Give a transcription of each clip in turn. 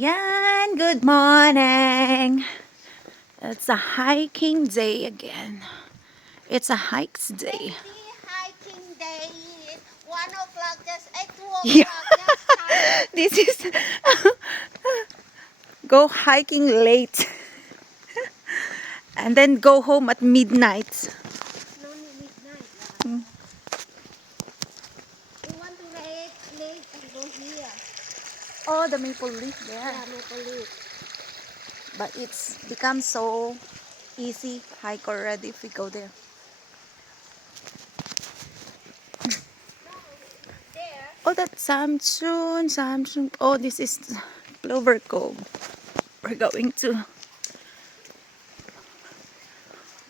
Ayan, good morning. It's a hiking day again. It's a hikes day. Hiking day. 1 o'clock, just 2 o'clock. Yeah, Just hike. this is go hiking late and then go home at midnight. No need midnight. Mm. You want to late and go here. Oh, the maple leaf there. Yeah, maple leaf. But it's become so easy hike already if we go there. There. Oh, that's Samsung. Oh, this is Clover Cove. We're going to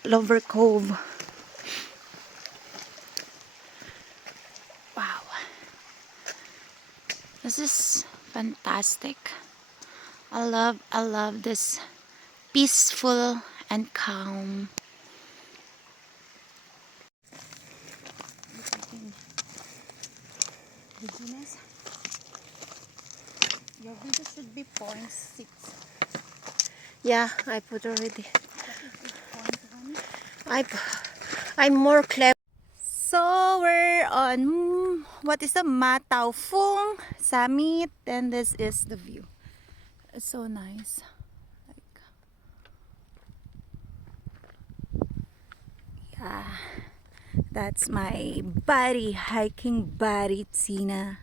Clover Cove. Wow, this is fantastic. I love this peaceful and calm. Dizziness. Your video should be 0.6. Yeah, I put already. 0.1. I'm more clever. So we're on what is the Matao Fung summit, and this is the view. It's so nice. Like, yeah, that's my buddy, hiking buddy, Tina.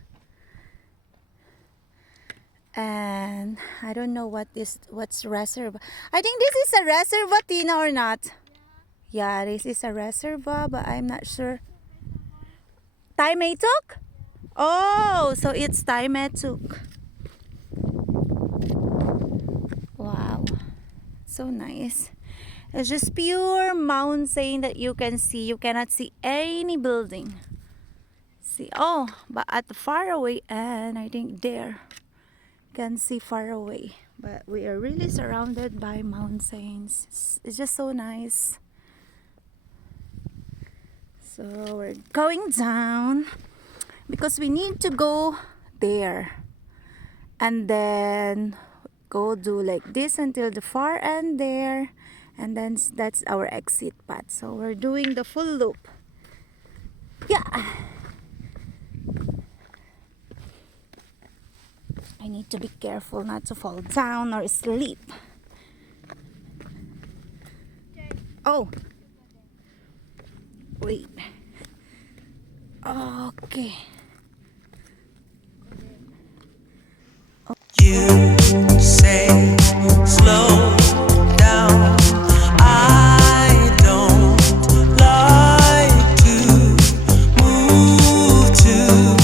And I don't know what's reserva. I think this is a reserva, Tina, or not? Yeah, this is a reserva, but I'm not sure. Taimetuk? Oh, so it's Taimetuk. Wow, so nice. It's just pure mountain that you can see. You cannot see any building. See, oh, but at the far away end, I think there can see far away. But we are really surrounded by mountains. It's just so nice. So we're going down because we need to go there and then go do like this until the far end there, and then that's our exit path. So we're doing the full loop. Yeah, I need to be careful not to fall down or sleep. Oh, wait. Okay. You say slow down. I don't like to move too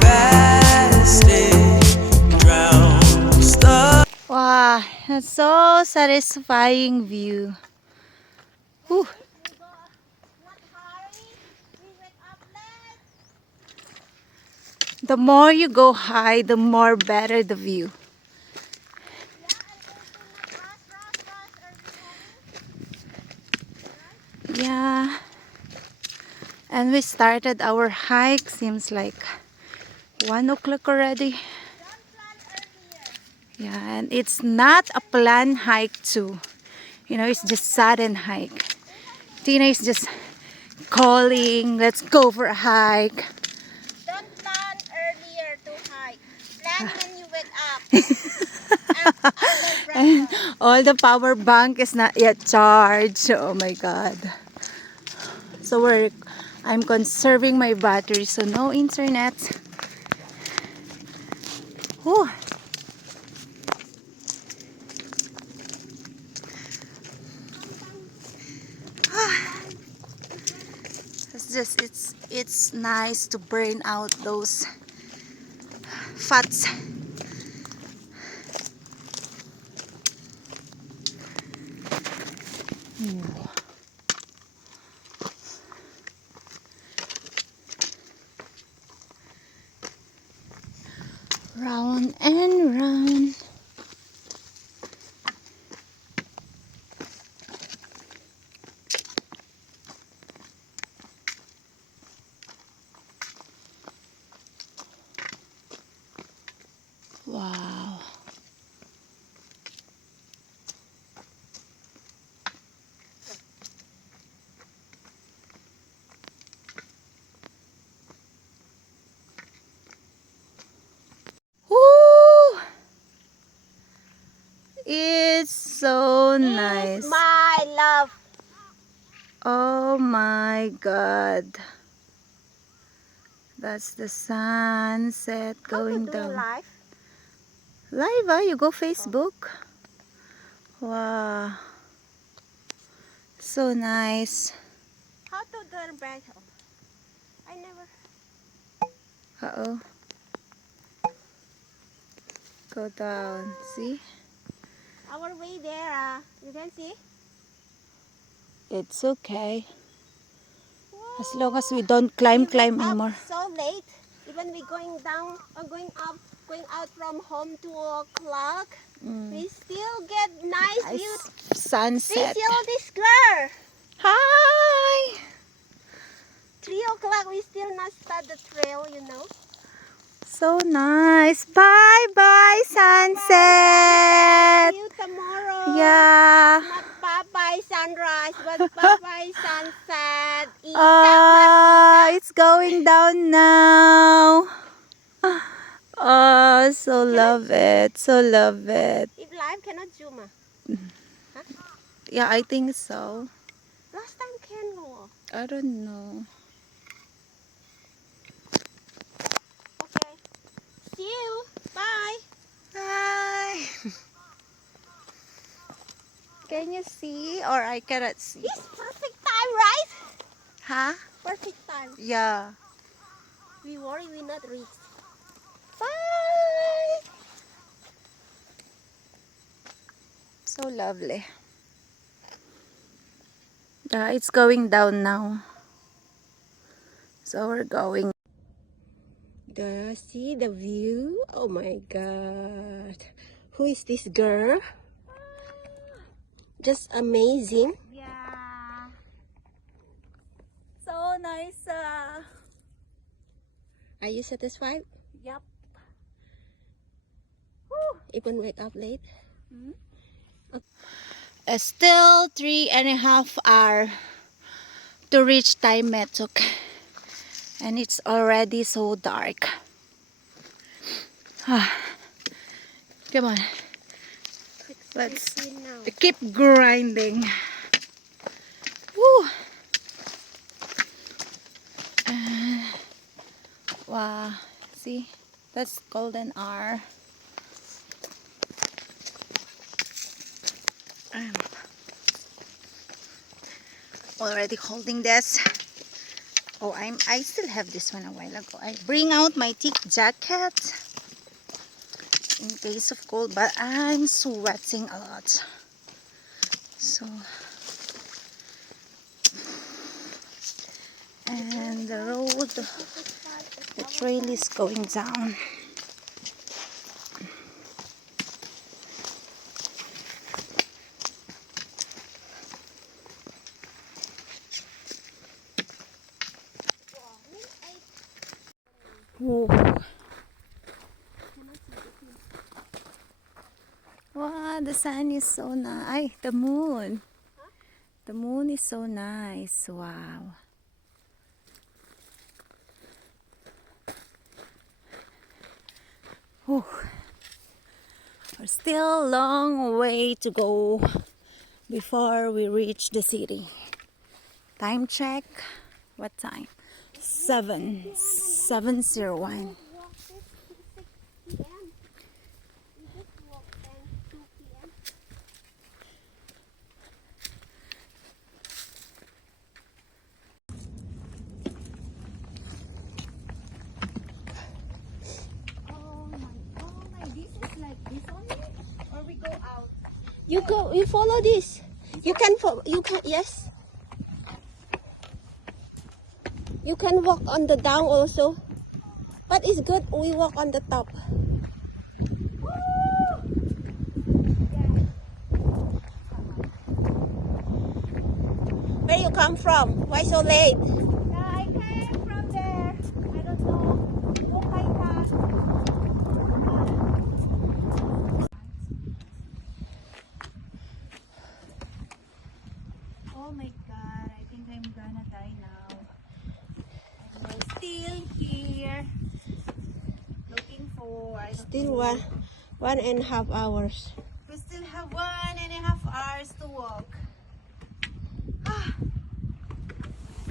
fast. It drowns the Wow, that's so satisfying view. Whew. What hurry? We wake up late. The more you go high, the more better the view. Yeah, and also not rush early morning. Yeah. And we started our hike, seems like 1 o'clock already. Don't plan earlier. Yeah, and it's not a planned hike too. You know, it's just sudden hike. Tina is just calling, let's go for a hike. Don't plan earlier to hike. Plan when you wake up. After And breakfast. all the power bank is not yet charged. Oh my god. So I'm conserving my battery, so no internet. Whew. It's nice to burn out those fats. Round and round. Wow. So This nice. is my love. Oh my God. That's the sunset How to going do down. live? Live, you go Facebook. Wow. So nice. How to turn back? I never. Uh-oh. Go down. See? Our way there, you can see. It's okay. As long as we don't climb We wake up anymore. so late. Even we going down or going up, going out from home 2 o'clock. We still get nice view. Nice We sunset. still this girl. Hi! 3 o'clock. We still not start the trail, you know. So nice. Bye-bye, sunset. See you tomorrow. Yeah. Not bye-bye sunrise, but bye-bye sunset. It's going down now. Oh, so love it. So love it. If live cannot zoom. Yeah, I think so. Last time can go. I don't know. Okay. See you. Bye. Bye. Can you see or I cannot see? It's perfect time, right? Huh? Perfect time. Yeah. We worry we not reach. Bye. So lovely. Yeah, it's going down now. So we're going. See the view? Oh my god. Who is this girl? Just amazing. Yeah. So nice. Are you satisfied? Yep. Even wake up late? Still 3.5 hours to reach Taimetok. And it's already so dark. Come on. Let's 6:15 now. keep grinding. Woo. Wow. See? That's golden hour. I'm already holding this. Oh, I still have this one a while ago. I bring out my thick jacket in case of cold, but I'm sweating a lot. So, and the road, the trail is going down. Whoa. Wow, the sun is so nice. The moon. The moon is so nice. Wow. Whew. We're still a long way to go before we reach the city. Time check. What time? 7:01. Walk this to 6 p.m. We just walk 10 2 p.m. Oh my, this is like this only? Or we go out? You go. You follow this. You can follow. You can. Yes. You can walk on the down also. But it's good. We walk on the top. Where you come from? Why so late? I came from there. I don't know. Oh my God. Oh my God. I think I'm gonna die now. And we're still here. Looking for. I don't Still know. 1.5 hours. We still have 1.5 hours to walk. Ah,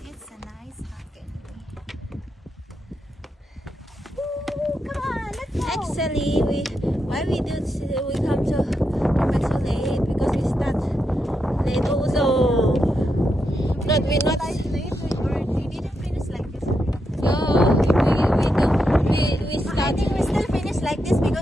it's a nice hike anyway. Ooh, come on, let's go. Actually, we come so late because we start late also. But we're not. Late or we didn't finish like this. No, we start. I think we still finish like this because